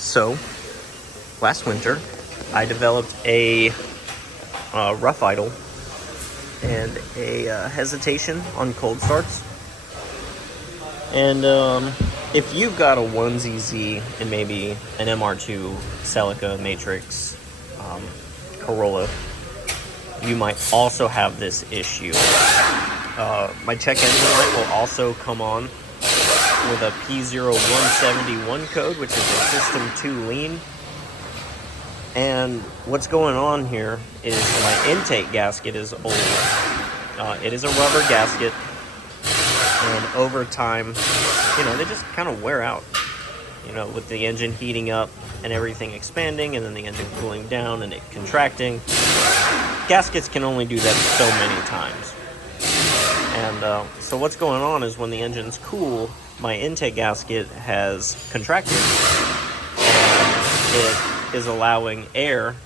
So, last winter, I developed a rough idle and a hesitation on cold starts. And if you've got a 1ZZ and maybe an MR2 Celica Matrix Corolla, you might also have this issue. My check engine light will also come on with a P0171 code, which is a System 2 lean. And what's going on here is my intake gasket is old. It is a rubber gasket, and over time, they just kind of wear out. With the engine heating up and everything expanding, and then the engine cooling down and it contracting. Gaskets can only do that so many times. And so what's going on is when the engine's cool, my intake gasket has contracted, and it is allowing air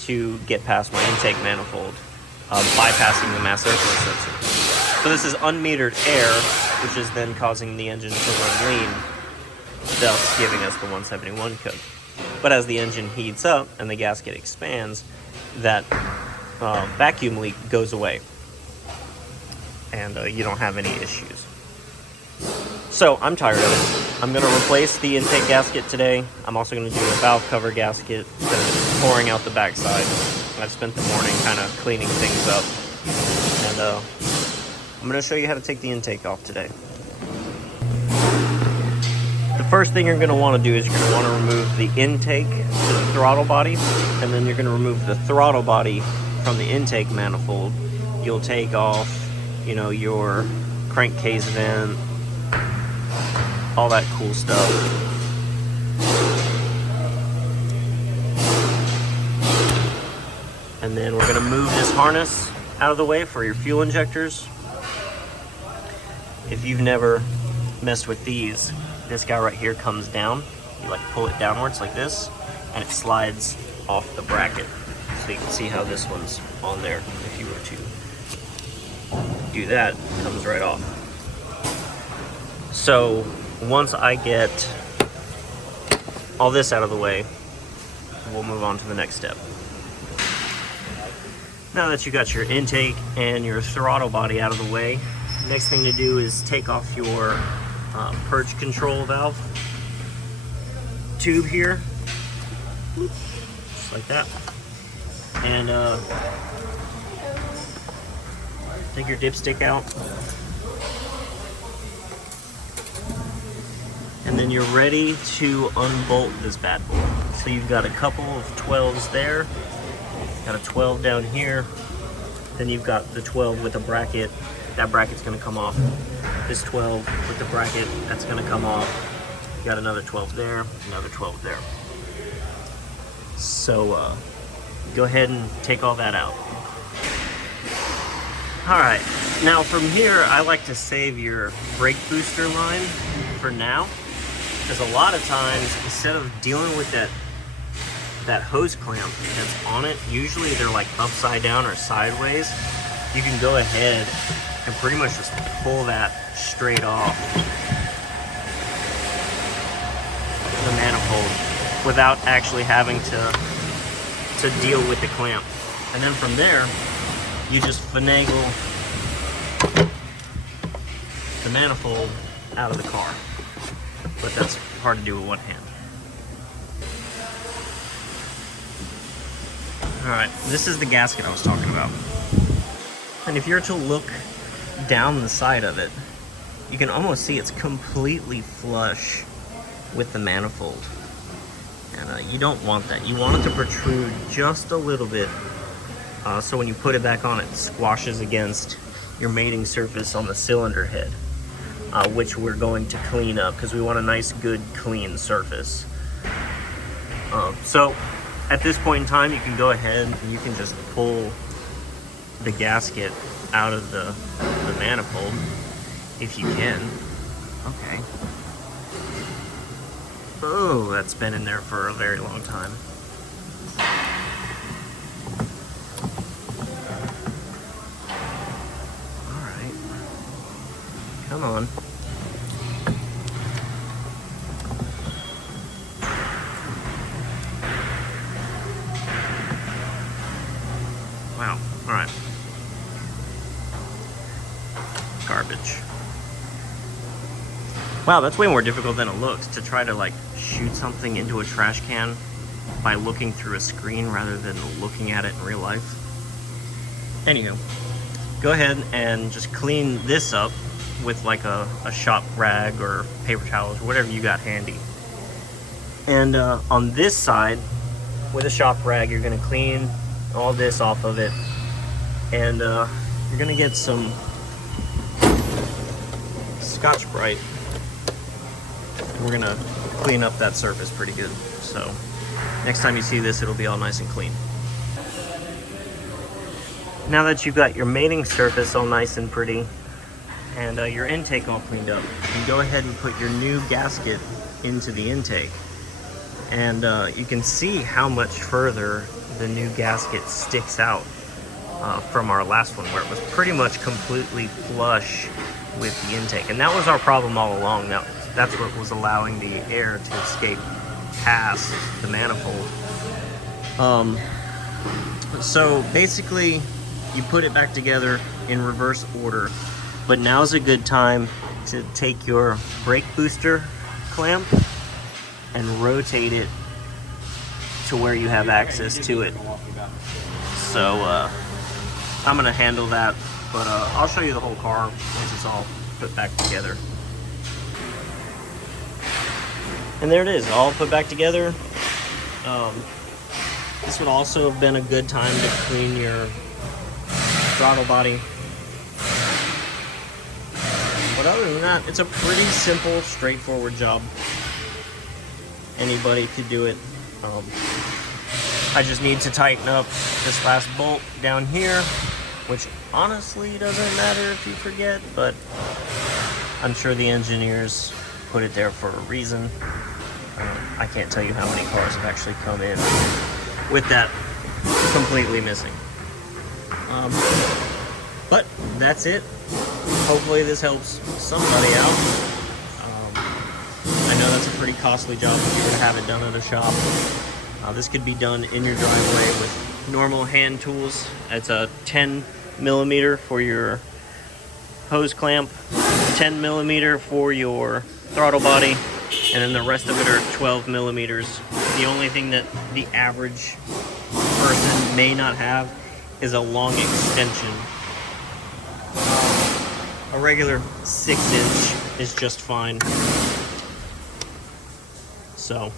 to get past my intake manifold, bypassing the mass airflow sensor. So this is unmetered air, which is then causing the engine to run lean, thus giving us the 171 code. But as the engine heats up and the gasket expands, that vacuum leak goes away, and you don't have any issues. So I'm tired of it. I'm going to replace the intake gasket today. I'm also going to do a valve cover gasket instead of pouring out the backside. I've spent the morning kind of cleaning things up, and I'm going to show you how to take the intake off today. The first thing you're going to want to do is you're going to want to remove the intake to the throttle body, and then you're going to remove the throttle body from the intake manifold. You'll take off, your crankcase vent, all that cool stuff. And then we're going to move this harness out of the way for your fuel injectors. If you've never messed with these, this guy right here comes down. You pull it downwards like this, and it slides off the bracket. So you can see how this one's on there. If you were to do that, it comes right off. So once I get all this out of the way, we'll move on to the next step. Now that you got your intake and your throttle body out of the way, next thing to do is take off your purge control valve tube here, just like that, and take your dipstick out, and then you're ready to unbolt this bad boy. So you've got a couple of 12s there, got a 12 down here, then you've got the 12 with a bracket. That bracket's going to come off. This 12 with the bracket, that's going to come off. You got another 12 there, another 12 there. So go ahead and take all that out. Alright, now from here I like to save your brake booster line for now, because a lot of times instead of dealing with that hose clamp that's on it, usually they're upside down or sideways, you can go ahead and pretty much just pull that straight off the manifold without actually having to deal with the clamp. And then from there, you just finagle the manifold out of the car. But that's hard to do with one hand. Alright, this is the gasket I was talking about. And if you're to look down the side of it, you can almost see it's completely flush with the manifold. And you don't want that. You want it to protrude just a little bit, so when you put it back on, it squashes against your mating surface on the cylinder head, which we're going to clean up because we want a nice, good, clean surface. So at this point in time, you can go ahead and you can just pull the gasket out of the manifold if you can. Okay. Oh, that's been in there for a very long time. Alright. Come on. Wow, that's way more difficult than it looks, to try to like shoot something into a trash can by looking through a screen rather than looking at it in real life. Anywho, go ahead and just clean this up with like a shop rag or paper towels or whatever you got handy. And on this side, with a shop rag, you're gonna clean all this off of it. And you're gonna get some Scotch-Brite. We're gonna clean up that surface pretty good. So next time you see this, it'll be all nice and clean. Now that you've got your mating surface all nice and pretty, and your intake all cleaned up, you go ahead and put your new gasket into the intake. And you can see how much further the new gasket sticks out from our last one, where it was pretty much completely flush with the intake. And that was our problem all along. That's what was allowing the air to escape past the manifold. So basically, you put it back together in reverse order, but now's a good time to take your brake booster clamp and rotate it to where you have access to it. So I'm gonna handle that, but I'll show you the whole car once it's all put back together. And there it is, all put back together. This would also have been a good time to clean your throttle body. But other than that, it's a pretty simple, straightforward job. Anybody could do it. I just need to tighten up this last bolt down here, which honestly doesn't matter if you forget, but I'm sure the engineers put it there for a reason. I can't tell you how many cars have actually come in with that completely missing. But that's it. Hopefully this helps somebody out. I know that's a pretty costly job if you were to have it done at a shop. This could be done in your driveway with normal hand tools. It's a 10 millimeter for your hose clamp, 10 millimeter for your throttle body, and then the rest of it are 12 millimeters. The only thing that the average person may not have is a long extension. A regular 6-inch is just fine. So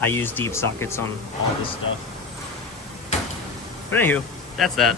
I use deep sockets on all this stuff. But anywho, that's that.